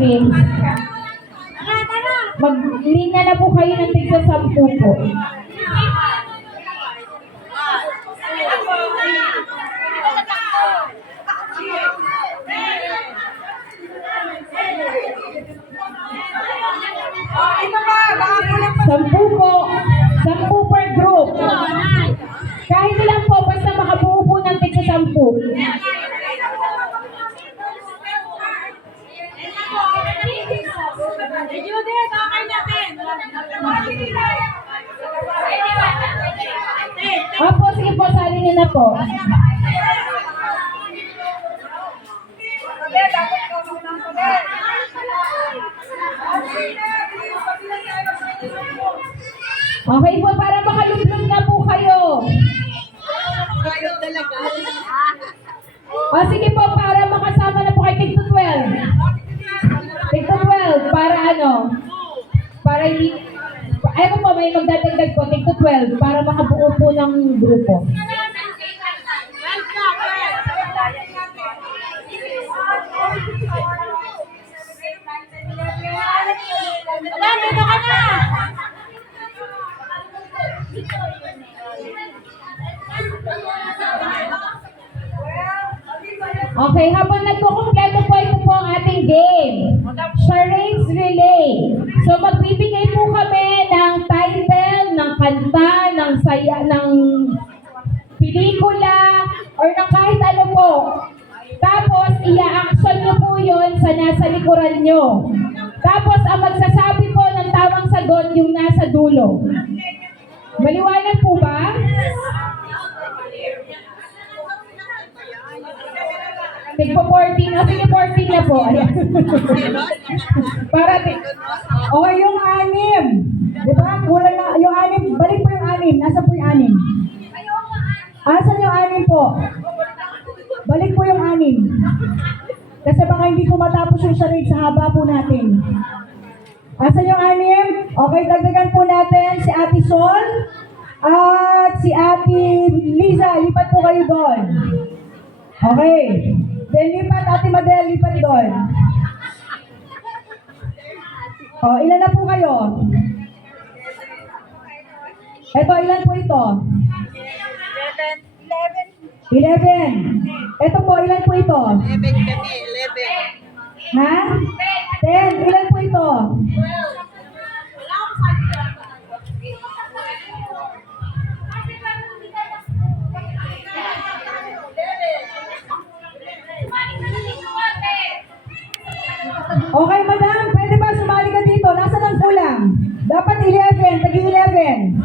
games. Maglinya na po kayo ng tigsa 10 po. Sampu po. 10 per group. Kahit ilan po, basta makabuo po ng tigsa 10. Opo, sige po, sali niyo na po. Okay po, para makalublog na po kayo. O sige po, para makasama na po kayo, tig to 12. Tig to 12, para ano? Para hindi... Ayun po, may magdadagdag po, tig to 12, para makabuo po ng grupo. Okay, habang nagkukumpleto po, ito po ang ating game. Charades Relay. So magbibigay po kami ng title, ng kanta, ng saya, ng pelikula, or ng kahit ano po. Tapos, i-action nyo po yun sa nasa likuran nyo. Tapos, ang magsasabi po ng tamang sagot yung nasa dulo. Maliwanag po ba? Tigpo 14. O sige, 14 na po. Para O yung 6. Diba? Kulang na. Yung 6. Balik po yung 6. Nasa po yung 6? Asan yung 6 po? Balik po yung 6. Kasi baka hindi po matapos yung charade sa haba po natin. Asan yung 6? Okay, dagdagan po natin si Ate Sol at si Ate Liza. Lipat po kayo doon. Okay. Then lipat, Ate Madel, lipat doon. O, ilan na po kayo? Ito, ilan po ito? 11. Ito po, ilan po ito? 11 kami, 11. Ha? 10. Ilan po ito? 12. Okay, madam, pwede ba sumali ka dito? Nasaan ang kulang? Dapat 11, tagi 11.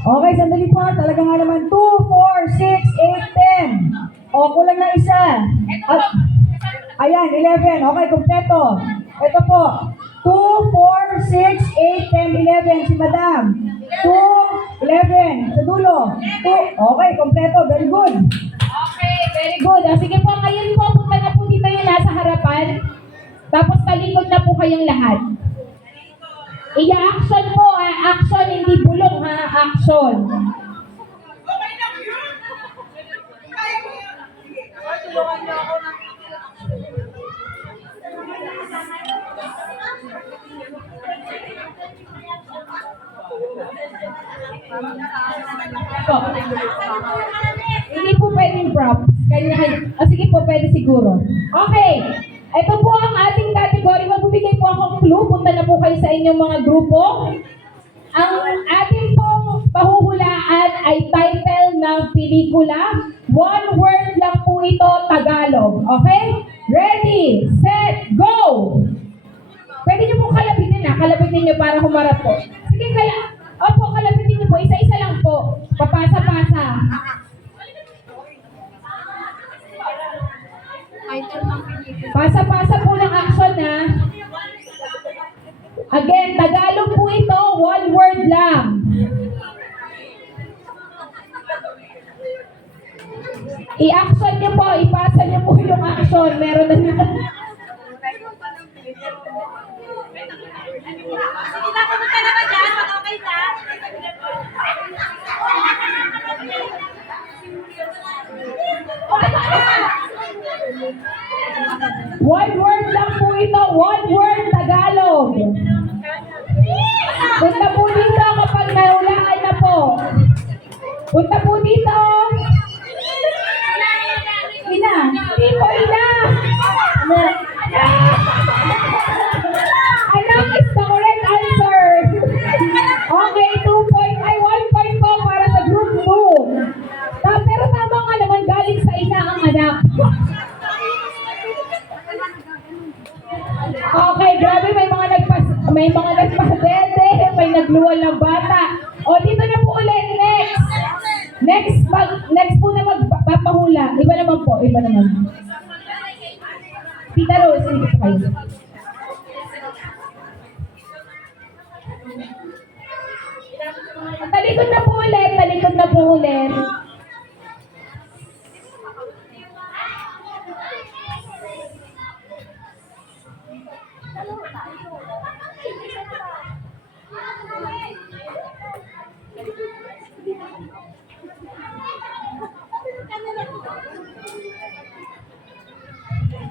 Okay, sandali po. Talaga nga naman. 2, 4, 6, 8, 10. O, kulang na isa. At, ayan, 11. Okay, kompleto. Ito po. 2, 4, 6, 8, 10, 11. Si madam. 2, 11. Sa dulo. 2. Okay, kompleto. Very good. Okay, very good. Sige po, ngayon po, punta na po dito yung nasa harapan. Tapos talikod na po kayong lahat. I-action po, action, hindi bulong ha, action. Okay lang yun. Kaya mo yun. Tulungan niyo ako ng... Po. Hindi po pwedeng prop. Sige po, pwede siguro. Okay. Ito po ang ating category. Magbibigay po akong clue. Punta na po kayo sa inyong mga grupo. Ang ating pong pahuhulaan ay title ng pelikula. One word lang po ito, Tagalog. Okay? Ready, set, go! Pwede niyo po kalabitin na. Kalabitin niyo para humarap po. Sige, opo, kalabitin niyo po. Isa-isa lang po. Papasa-pasa. Pasa-pasa po ng action ha. Again, Tagalog po ito, one word lang. I-action niyo po, ipasa niyo po yung action. Meron na nila. Sige na, pumunta na ba dyan? Okay na? One word lang po ito. One word Tagalog. Punta po dito kapag nahulaan na po. Punta po dito. Ina. Hindi po ina. Anak is the correct answer. Okay, 2 point. Ay, 1 point po para sa group 2. Pero tama nga naman, galing sa ina ang anak. Okay, grabe, may mga nagpasadede, may nagluwal ng bata. O, dito na po ulit, next po na magpapahula. Iba naman po, iba naman. Tita Rose, dito po kayo. Talikod na po ulit, talikod na po ulit.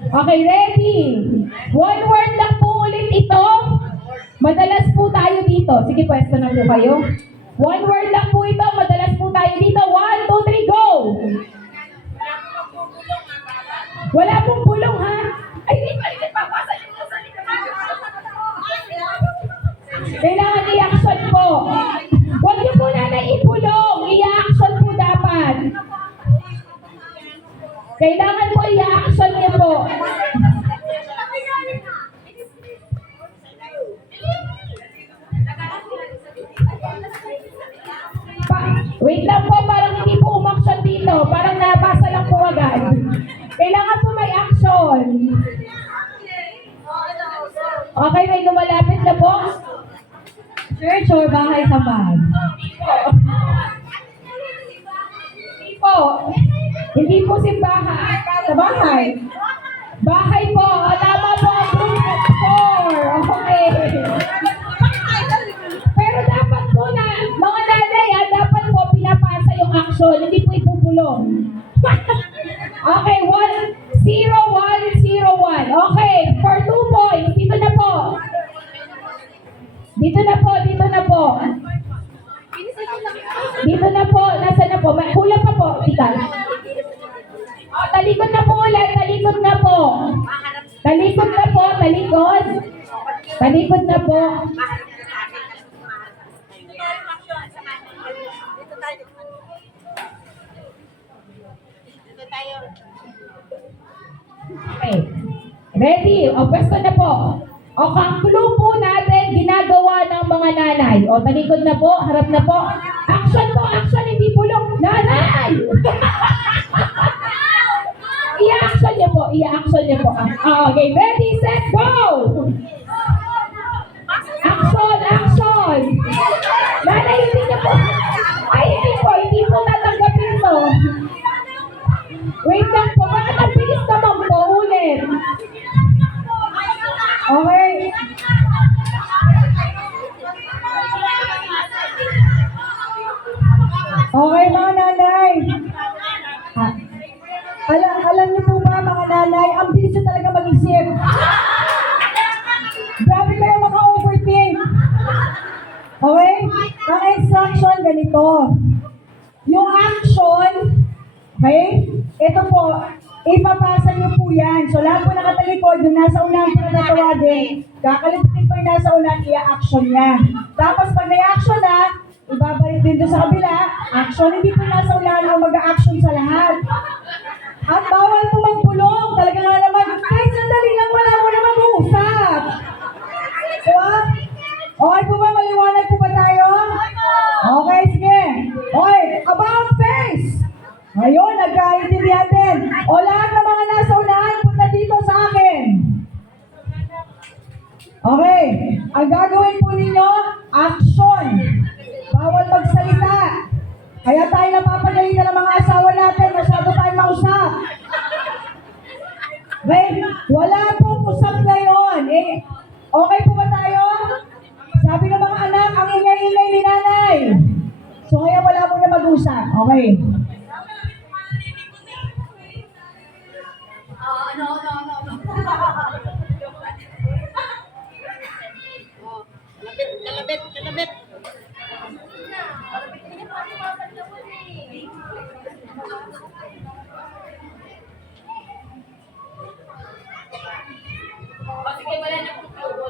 Okay, ready? One word lang po ulit ito. Madalas po tayo dito. Sige, pwesto na po kayo. One word lang po ito. Madalas po tayo dito. 1, 2, 3, go! Wala pong pulong, ha? Ay, hindi pa. Kailangan i-action po. Huwag niyo po na ipulong. I-action po dapat. Kailangan po i-action niyo po. Wait lang po, parang hindi po umaksyon dito. Parang nabasa lang po agad. Kailangan po may action. Okay, may lumalapit na po. Church or bahay tambahan? Hindi po. Hindi po simbahan. Sa bahay. Bahay po. O, tama po ang group of 4. Okay. Pero dapat po na, mga nanay, dapat po pinapasa yung action. Hindi po ipupulong. Okay, 1, 0, 1, 0, 1. Okay, for 2 points. Dito na po. Dito na po. Dito na po. Nasaan na po? Kulang pa po. Tita. O, talikod na po ulit. Talikod na po. Talikod na po. Talikod. Talikod na po. Okay. Ready? O, pwesto na po. O, ang clue po natin, ginagawa ng mga nanay. O, talikod na po, harap na po. Action po, action, hindi pulong. Nanay! I-action niyo po, i-action niyo po. Okay, ready, set, go! Action, action! Nanay, hindi niyo po. Ay, hindi po tatanggapin to. Wait lang po, bakit ang bilis naman po, ulit? Okay. Okay, mga nanay. Alam niyo po ba, mga nanay, ang bilis niyo talaga mag-isip. Grabe kayo maka-overthink. Okay? Ang instruction, ganito. Yung action, okay? Ito po, ipapasa niyo po yan. So, lahat po nakatalikod, yung nasa unahan po na natawagin, kakalimutin po yung nasa unahan, i-action niya. Tapos, pag na-action na, ibabalik din doon sa kabila, action, hindi po yung nasa unahan ang mag-action sa lahat. At bawal po magpulong. Talaga nga naman, kahit sandali lang, wala mo na mag-uusap. Diba? Okay po ba? Maliwanag po ba tayo? Okay, sige. Okay, about face. Ayun, nagkaintindihan din. O lahat ng mga nasa unahan, punta dito sa akin. Okay, ang gagawin po ninyo, action. Bawal magsalita. Kaya tayo napapagalitan ng mga asawa natin, masyado tayo mausap. Okay, wala pong usap ngayon. Okay po ba tayo? Sabi ng mga anak, ang ingay-ingay ni nanay. So ngayon wala po na mag-usap. Okay.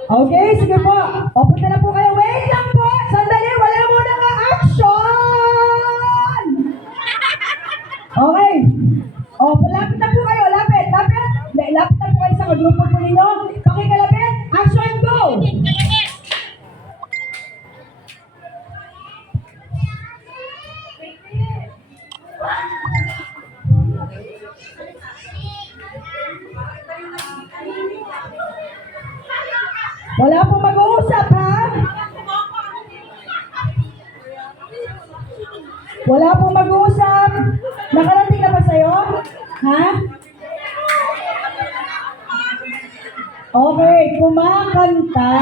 Okay, sige po. O, punta na po kayo. Wait lang po. Sandali, wala muna ka action! Okay. O, lapit na po kayo. Lapit, lapit. Lapit na po kayo sa grupo po ninyo. Pakikalapit. Action, go! Wala pong mag-uusap, ha? Wala pong mag-uusap. Nakarating na ba sa'yo? Ha? Okay, kumakanta.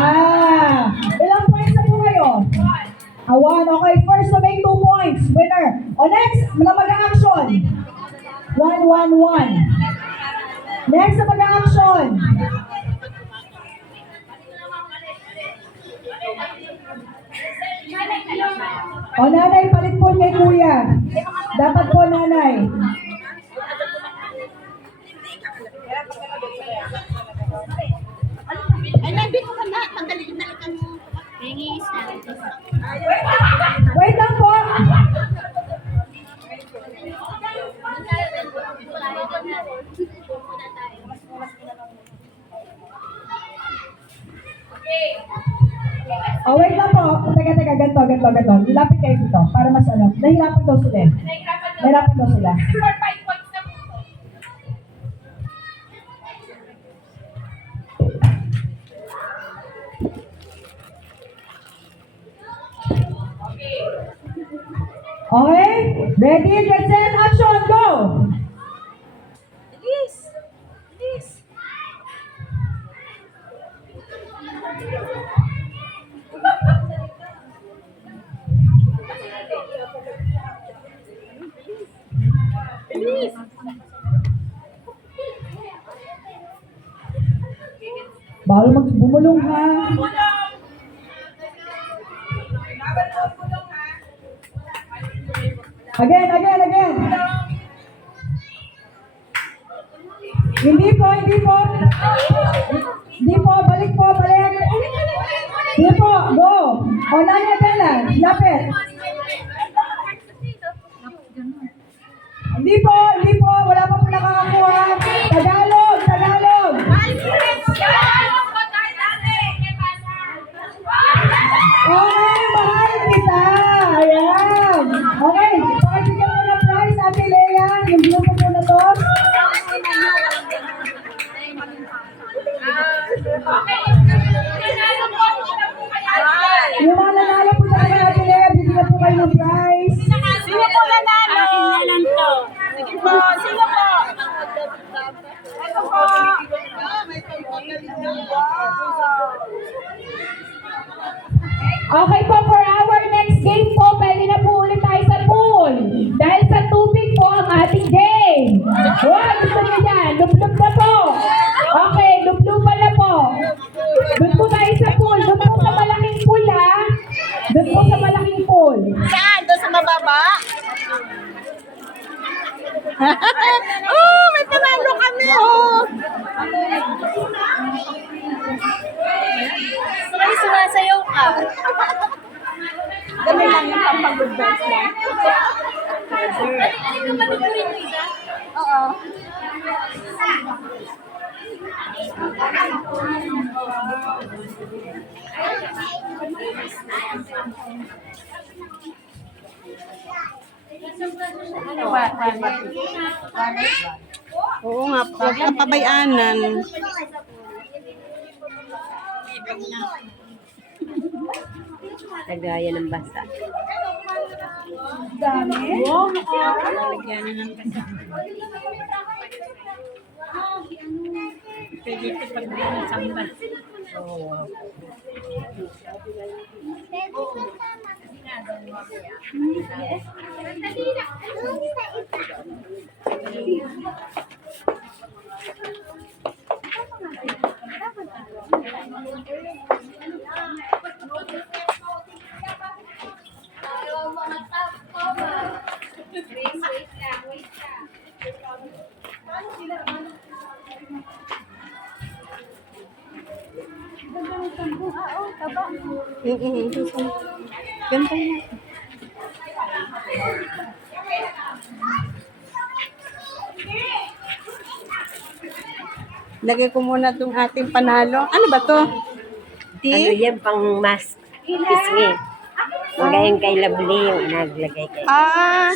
Ilang points na po kayo? One. Okay, first to make 2 points. Winner. O next, na mag-action. 1-1-1. Next na mag-action. O nanay, palit po kay kuya. Dapat po nanay. Ay, nandito ka na. Tanggalin na lang mo. Tingis na. Wait lang po. Oh, wait lang po. Teka, ganito. Lapit kayo dito para mas ano. Nahirapan daw sila eh. Nahirapan daw sila. For 5 points na po. Okay? Ready, get set, action, go! Bilis. Bilis. Bilis. Bawal magbumulong ha. Again. Hindi po. Balik po. Hindi po, go. O, nanya Bella, lapit. Hindi po, wala pa po nakakakuha. Tagalog. Okay, mahal kita. Ayan. Okay, pakibigyan mo ng prize, Ate Lea. Yung grupo po na to. Yung mga nanalo po sa kanya, Ate Lea, bibigyan po kayo ng prize. Sino po nanalo? Akin na lang to. Sige po. Sino po? Ito po. Okay po, for our next game po, pwede na po ulit tayo sa pool. Dahil sa tubig po ang ating game. Wow, gusto niyo yan. Lublub na po. Okay, lubluban na po. Doon po tayo sa pool. Doon po sa malaking pool, ha? Doon po sa malaking pool. Saan? Doon sa mababa? Oh, may panalo kami, oh. Sabay sumasayaw ka. Dami lang yung pampag-good vibes lang. Ano ba dito rin, Lisa? Oo. Oo nga, huwag kang pabayanan. Lagaya ng basa. Dami. Wow, lagyan na ng basa. Pwede ito pag di ng samba. Ganda yan. Lagay ko muna itong ating panalo. Ano ba to? Ano yan pang mas pisngi. Magayon kay Lovely yung naglagay kay. Ah,